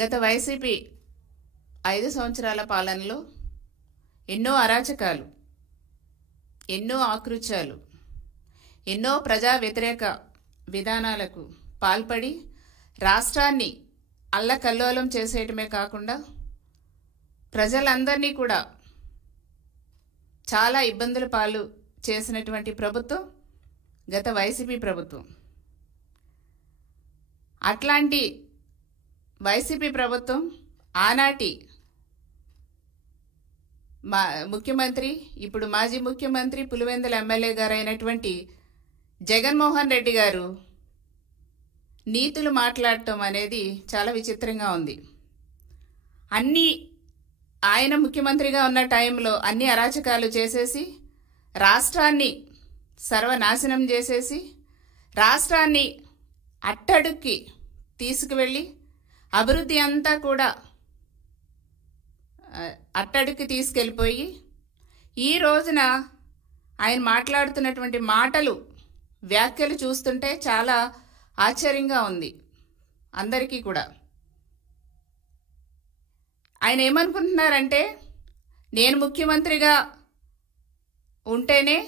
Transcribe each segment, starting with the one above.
గత వైసీపీ 5 సంవత్సరాల పాలనలో ఎన్నో అరాచకాలు, ఎన్నో ఆకృత్యాలు, ఎన్నో ప్రజా వ్యతిరేక విధానాలకు పాల్పడి రాష్ట్రాన్ని అల్లకల్లోలం చేసేయటమే కాకుండా ప్రజలందరినీ కూడా చాలా ఇబ్బందుల పాలు చేసినటువంటి ప్రభుత్వం గత వైసీపీ ప్రభుత్వం. అట్లాంటి వైసీపీ ప్రభుత్వం ఆనాటి ముఖ్యమంత్రి, ఇప్పుడు మాజీ ముఖ్యమంత్రి, పులివెందుల ఎమ్మెల్యే గారు అయినటువంటి జగన్మోహన్ రెడ్డి గారు నీతులు మాట్లాడటం అనేది చాలా విచిత్రంగా ఉంది. ఆయన ముఖ్యమంత్రిగా ఉన్న టైంలో అన్ని అరాచకాలు చేసేసి రాష్ట్రాన్ని సర్వనాశనం చేసేసి రాష్ట్రాన్ని అట్టడుక్కి తీసుకువెళ్ళి అభివృద్ధి అంతా కూడా అట్టడుక్కి తీసుకెళ్ళిపోయి ఈ రోజున ఆయన మాట్లాడుతున్నటువంటి మాటలు, వ్యాఖ్యలు చూస్తుంటే చాలా ఆశ్చర్యంగా ఉంది అందరికీ కూడా. ఆయన ఏమనుకుంటున్నారంటే, నేను ముఖ్యమంత్రిగా ఉంటేనే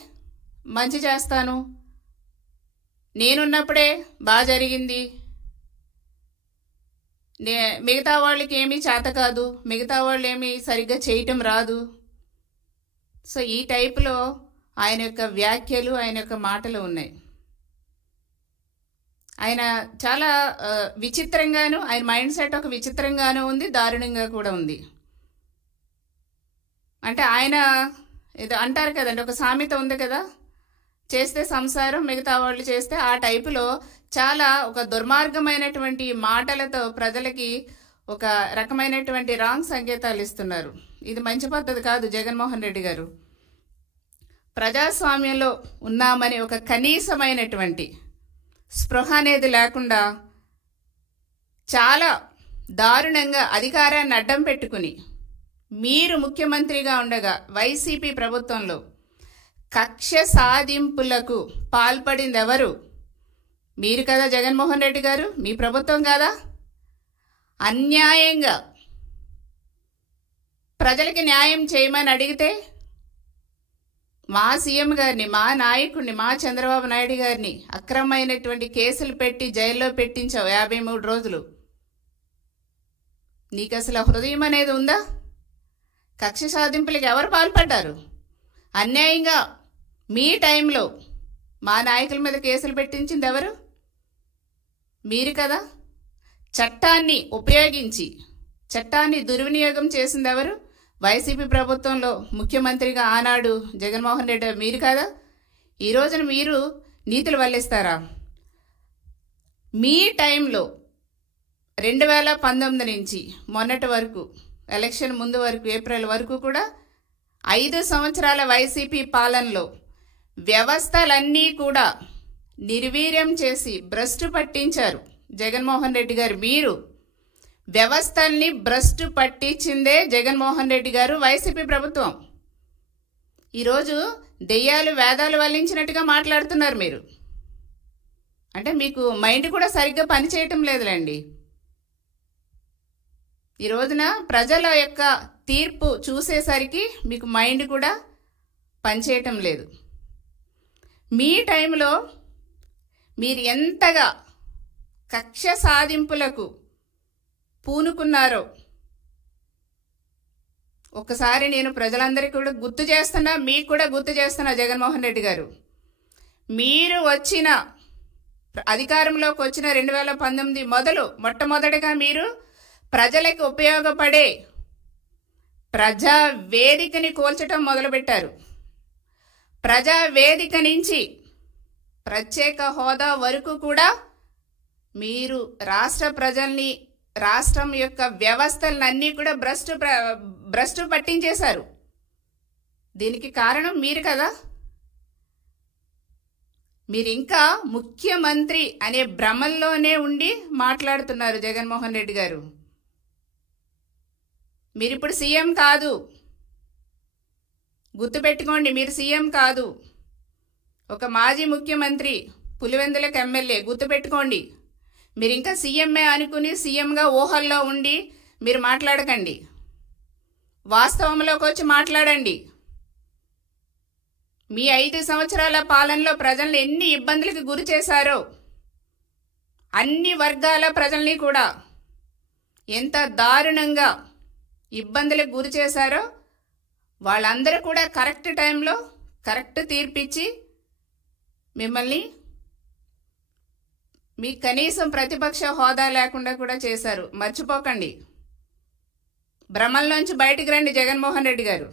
మంచి చేస్తాను, నేనున్నప్పుడే బాగా జరిగింది, మిగతా వాళ్ళకి ఏమీ చేత కాదు, మిగతా వాళ్ళు ఏమీ సరిగ్గా చేయటం రాదు. సో ఈ టైపులో ఆయన యొక్క వ్యాఖ్యలు, ఆయన యొక్క మాటలు ఉన్నాయి. ఆయన చాలా విచిత్రంగాను, ఆయన మైండ్ సెట్ ఒక విచిత్రంగానూ ఉంది, దారుణంగా కూడా ఉంది. అంటే ఆయన ఏదో అంటారు కదండి, ఒక సామెత ఉంది కదా, చేస్తే సంసారం మిగతా వాళ్ళు చేస్తే, ఆ టైపులో చాలా ఒక దుర్మార్గమైనటువంటి మాటలతో ప్రజలకి ఒక రకమైనటువంటి రాంగ్ సంకేతాలు ఇస్తున్నారు. ఇది మంచి పద్ధతి కాదు. జగన్మోహన్ రెడ్డి గారు ప్రజాస్వామ్యంలో ఉన్నామని ఒక కనీసమైనటువంటి స్పృహ అనేది లేకుండా చాలా దారుణంగా అధికారాన్ని అడ్డం పెట్టుకుని మీరు ముఖ్యమంత్రిగా ఉండగా వైసీపీ ప్రభుత్వంలో కక్ష సాధింపులకు పాల్పడింది ఎవరు? మీరు కదా జగన్మోహన్ రెడ్డి గారు, మీ ప్రభుత్వం కదా. అన్యాయంగా ప్రజలకి న్యాయం చేయమని అడిగితే మా సీఎం గారిని, మా నాయకుడిని, మా చంద్రబాబు నాయుడు గారిని అక్రమమైనటువంటి కేసులు పెట్టి జైల్లో పెట్టించావు 53 రోజులు. నీకు అసలు హృదయం అనేది ఉందా? కక్ష సాధింపులకు ఎవరు పాల్పడ్డారు? అన్యాయంగా మీ టైంలో మా నాయకుల మీద కేసులు పెట్టించింది ఎవరు? మీరు కదా. చట్టాన్ని ఉపయోగించి చట్టాన్ని దుర్వినియోగం చేసింది ఎవరు? వైసీపీ ప్రభుత్వంలో ముఖ్యమంత్రిగా ఆనాడు జగన్మోహన్ రెడ్డి మీరు కదా. ఈ రోజున మీరు నీతులు వల్లిస్తారా? మీ టైంలో 2019 నుంచి మొన్నటి వరకు, ఎలక్షన్ ముందు వరకు, ఏప్రిల్ వరకు కూడా 5 సంవత్సరాల వైసీపీ పాలనలో వ్యవస్థలన్నీ కూడా నిర్వీర్యం చేసి భ్రష్టు పట్టించారు జగన్మోహన్ రెడ్డి గారు. మీరు వ్యవస్థల్ని భ్రష్టు పట్టించిందే జగన్మోహన్ రెడ్డి గారు, వైసీపీ ప్రభుత్వం. ఈరోజు దెయ్యాలు వేదాలు వల్లించినట్టుగా మాట్లాడుతున్నారు మీరు. అంటే మీకు మైండ్ కూడా సరిగ్గా పనిచేయటం లేదులేండి. ఈ రోజున ప్రజల యొక్క తీర్పు చూసేసరికి మీకు మైండ్ కూడా పనిచేయటం లేదు. మీ టైంలో మీరు ఎంతగా కక్ష సాధింపులకు పూనుకున్నారో ఒకసారి నేను ప్రజలందరికీ కూడా గుర్తు చేస్తున్నా, మీకు కూడా గుర్తు చేస్తున్నా. జగన్మోహన్ రెడ్డి గారు, మీరు అధికారంలోకి వచ్చిన 2019 మొట్టమొదటిగా మీరు ప్రజలకు ఉపయోగపడే ప్రజా వేదికని కూల్చటం మొదలుపెట్టారు. ప్రజా వేదిక నుంచి ప్రత్యేక హోదా వరకు కూడా మీరు రాష్ట్ర ప్రజల్ని, రాష్ట్రం యొక్క వ్యవస్థలన్నీ కూడా భ్రష్టు పట్టించేశారు. దీనికి కారణం మీరు కదా. మీరు ఇంకా ముఖ్యమంత్రి అనే భ్రమల్లోనే ఉండి మాట్లాడుతున్నారు జగన్మోహన్ రెడ్డి గారు. మీరిప్పుడు సీఎం కాదు, గుర్తుపెట్టుకోండి. మీరు సీఎం కాదు, ఒక మాజీ ముఖ్యమంత్రి, పులివెందులకు ఎమ్మెల్యే. గుర్తుపెట్టుకోండి. మీరు ఇంకా సీఎంఏ అనుకుని సీఎంగా ఊహల్లో ఉండి మీరు మాట్లాడకండి. వాస్తవంలోకి వచ్చి మాట్లాడండి. మీ 5 సంవత్సరాల పాలనలో ప్రజల్ని ఎన్ని ఇబ్బందులకు గురి చేశారో, అన్ని వర్గాల ప్రజల్ని కూడా ఎంత దారుణంగా ఇబ్బందులకు గురి చేశారో వాళ్ళందరూ కూడా కరెక్ట్ టైంలో కరెక్ట్ తీర్పిచ్చి మిమ్మల్ని మీ కనీసం ప్రతిపక్ష హోదా లేకుండా కూడా చేశారు. మర్చిపోకండి. భ్రమల్లోంచి బయటికి రండి జగన్మోహన్ రెడ్డి గారు.